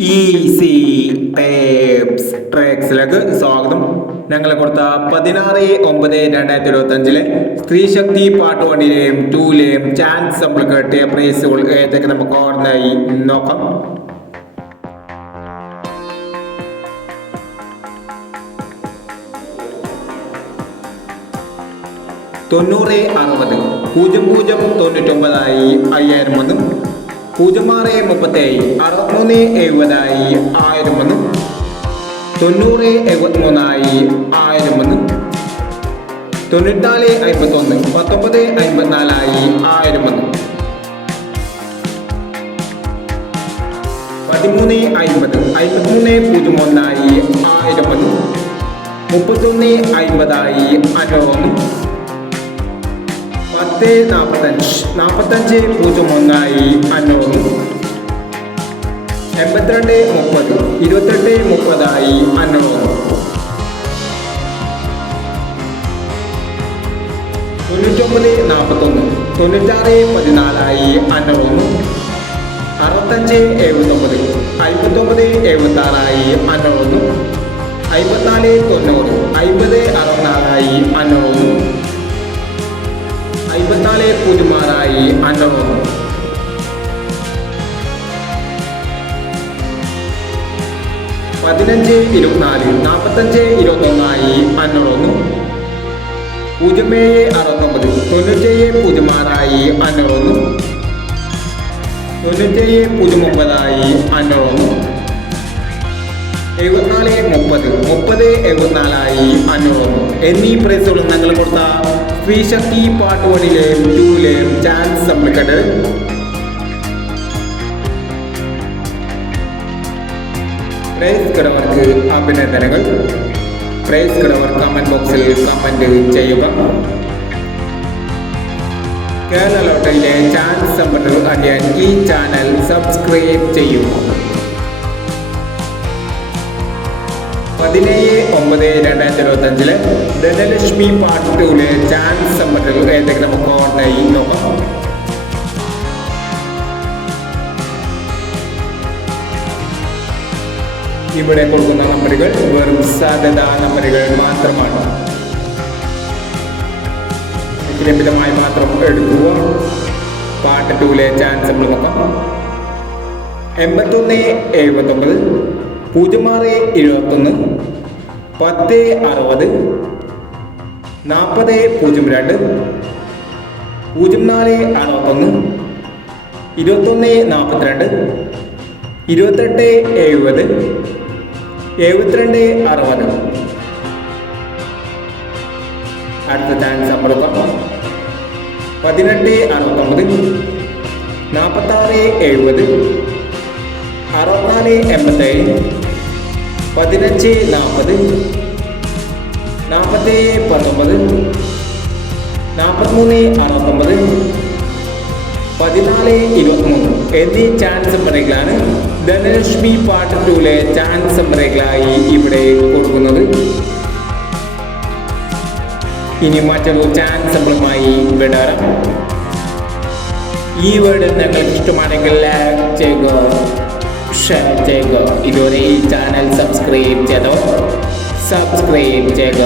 Easy tapes ട്രാക്സിലേക്ക് സ്വാഗതം. ഞങ്ങൾ കൊടുത്ത പതിനാറ് ഒമ്പത് രണ്ടായിരത്തി ഇരുപത്തി അഞ്ചിലെ സ്ത്രീശക്തി പാട്ട് വണ്ടിയിലെയും ടൂലെയും ചാൻസ് നമ്മൾ കേട്ടിയ പ്രൈസുകൾ ഏതൊക്കെ നമുക്ക് ഓർമ്മയായി നോക്കാം. തൊണ്ണൂറ് അറുപത് പൂജ്യം പൂജ്യം തൊണ്ണൂറ്റൊമ്പതായി അയ്യായിരം ഒന്നും പൂജ്യം ആറ് മുപ്പത്തേഴ് അറുപത്തിമൂന്ന് എഴുപതായി ആയിരം ഒന്നും. തൊണ്ണൂറ് എഴുപത്തിമൂന്നായി ആയിരം ഒന്നും. തൊണ്ണൂറ്റാൽ അമ്പത്തൊന്ന് പത്തൊമ്പത് അമ്പത്തിനാലായി ആയിരം ഒന്നും. പതിമൂന്ന് അമ്പത് അമ്പത്തിമൂന്ന് പൂജ്യം ഒന്നായി ആയിരം ഒന്ന്. മുപ്പത്തൊന്ന് അമ്പതായി അഞ്ഞൂറൊന്നും പത്ത് നാൽപ്പത്തഞ്ച് നാൽപ്പത്തഞ്ച് പൂജ്യം ഒന്നായി അഞ്ഞൂറ്. എൺപത്തിരണ്ട് മുപ്പത് ഇരുപത്തെട്ട് മുപ്പതായി അഞ്ഞൂറ്. തൊണ്ണൂറ്റൊമ്പത് നാൽപ്പത്തൊന്ന് തൊണ്ണൂറ്റാറ് പതിനാലായി അഞ്ഞൂറ്. അറുപത്തഞ്ച് എഴുപത്തൊമ്പത് അമ്പത്തൊമ്പത് എഴുപത്താറായി അഞ്ഞൂറ്. അമ്പത്തിനാല് തൊണ്ണൂറ്. ആറായി പോകും പതിനഞ്ച് ഇരുപത്തിനാല് നാൽപ്പത്തഞ്ച് ഇരുപത്തൊന്നായി അഞ്ഞൂറ് പൂജ്യം ഏഴ് അറുപത്തൊമ്പത് തൊണ്ണൂറ്റേഴ് പൂജ്യം ആറായി അഞ്ഞൂറ് തൊണ്ണൂറ്റേഴ് പൂജ്യം ഒമ്പതായി അഞ്ഞൂറ് എഴുപത്തിനാല് മുപ്പത് മുപ്പത് എഴുപത്തിനാലായി അഞ്ഞൂറ് എന്നീ പ്രൈസുകൾ ഞങ്ങൾ കൊടുത്ത സ്ത്രീശക്തി പാർട്ട് വണിലെയും ടൂലെയും ചാൻസ് നമ്മൾക്കുണ്ട് പ്രൈസ് കടവർക്ക് അഭിനന്ദനങ്ങൾ. പ്രൈസ് കടവർ കമന്റ് ബോക്സിൽ കമന്റ് ചെയ്യുക. കേരള ലോട്ടറിയിലെ ചാൻസ് സമ്പന്നർ അറിയാൻ ഈ ചാനൽ സബ്സ്ക്രൈബ് ചെയ്യുക. പതിനേഴ് ഒമ്പത് രണ്ടായിരത്തി ഇരുപത്തി അഞ്ചിൽ ധനലക്ഷ്മി പാർട്ട് ടൂവിലെ ചാൻസ് ഏതൊക്കെ നമുക്ക് ഓൺലൈൻ നോക്കാം. ഇവിടെ കൊടുക്കുന്ന നമ്പറുകൾ വെറും സാധ്യത നമ്പറുകൾ മാത്രമാണ്. ലഭ്യമായി മാത്രം എടുക്കുക. പാർട്ട് ടൂലെ ചാൻസ് നമ്മൾ നോക്കാം. എൺപത്തൊന്ന് എഴുപത്തൊമ്പത് പൂജ്യം ആറ് എഴുപത്തൊന്ന് പത്ത് അറുപത് നാൽപ്പത് പൂജ്യം രണ്ട് പൂജ്യം നാല് അറുപത്തൊന്ന് ഇരുപത്തൊന്ന് നാൽപ്പത്തിരണ്ട് ഇരുപത്തെട്ട് എഴുപത് എഴുപത്തിരണ്ട് അറുപത്. അടുത്ത ചാൻസ് സമ്പർക്കം. പതിനെട്ട് അറുപത്തൊമ്പത് നാൽപ്പത്താറ് എഴുപത് അറുപത്തിനാല് എൺപത്തേഴ് പതിനഞ്ച് നാൽപ്പത്. നാൽപ്പത്തേഴ് പത്തൊമ്പത്. നാൽപ്പത്തിമൂന്ന് അറുപത്തൊമ്പത്. പതിനാല് ഇരുപത്തിമൂന്ന്. എന്നീ ചാൻസ് നമ്പറുകളാണ് ധനലക്ഷ്മി പാർട്ട് ടൂലെ ചാൻസ് നമ്പറുകളായി ഇവിടെ കൊടുക്കുന്നത്. ഇനി മറ്റൊരു ചാൻസ് നമ്പറുമായി വിടാറാം ഈ വേർഡ് നിങ്ങൾക്ക് ഇഷ്ടമാണെങ്കിൽ ലൈക്ക് ചെയ്യുക. ഷെയർ ചെയ്യുക. ഇതുവരെ ഈ ചാനൽ സബ്സ്ക്രൈബ് ചെയ്തോ? സബ്സ്ക്രൈബ് ചെയ്യുക.